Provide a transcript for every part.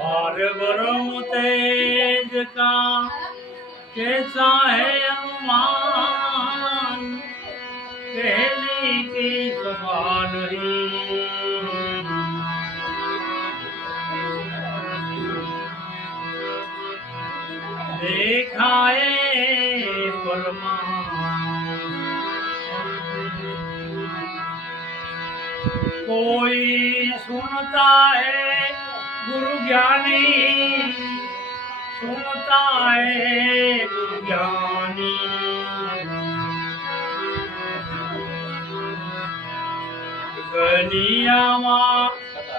और ब्रह्म तेज का कैसा है अनुमान, कहने की सवाल नहीं। देखा है परमात्मा, कोई सुनता है गुरु ज्ञानी, सुनता है गुरु ज्ञानी। गनियामा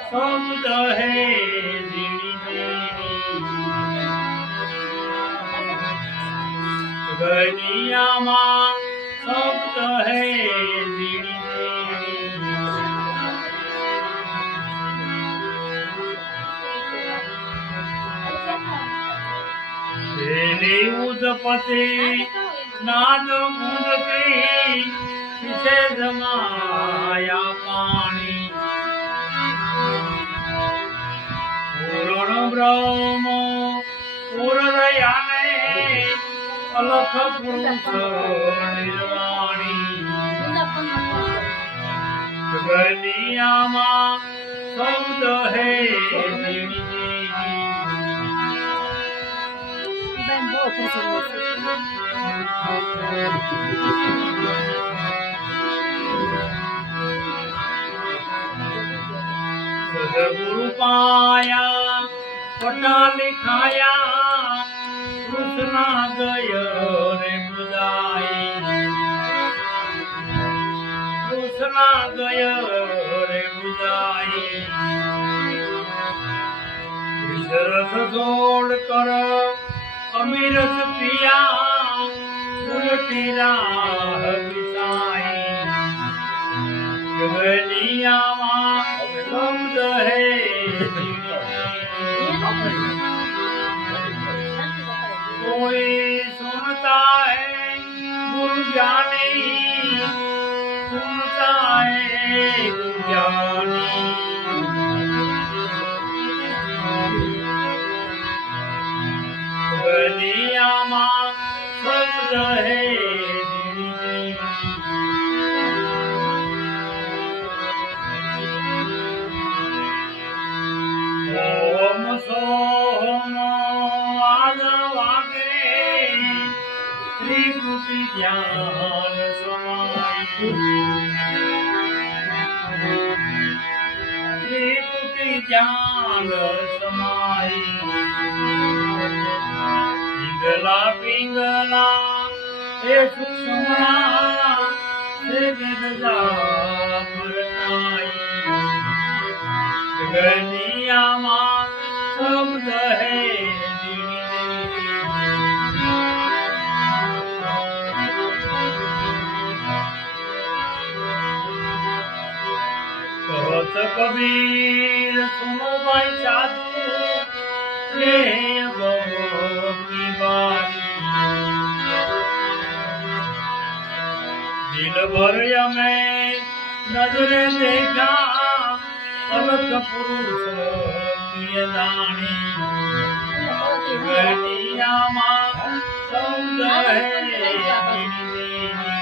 शब्द है जीणी जीणी, गनियामा शब्द है जीणी जीणी। तेरी उदपति नाद मुदती किसे जमाया पानी, पूर्ण ब्रह्म पूर्णदयाने अलख पुरुष निर्वाणी। गनियामा शब्द है जीणी जीणी, सदगुरु पाया पटा लिखाया, कृष्णा गय रे बुझाई, कृष्णा गय रे बुझाई। विषरस जोड़ कर अमीरस पिया, उल्टी राह बिछाई। गनियामा शब्द है जीणी जीणी, कोई सुनता है गुरु ज्ञानी, सुनता है गुरु ज्ञानी। गनियामा शब्द है जीणी जीणी, ओम सोम आज वागे श्री कृति ज्ञान समाई, श्री कृति ज्ञान समाई। पिंगला पिंगला हे सुषमा हे वेदजा परताई। गनियामा शब्द है जीणी जीणी, कहत कबीर सुनो भाई साधु, ये की बारी। दिल भर में नजरे देखा, अलग पुरुष की दानी। गनियामा शब्द है जीणी जीणी।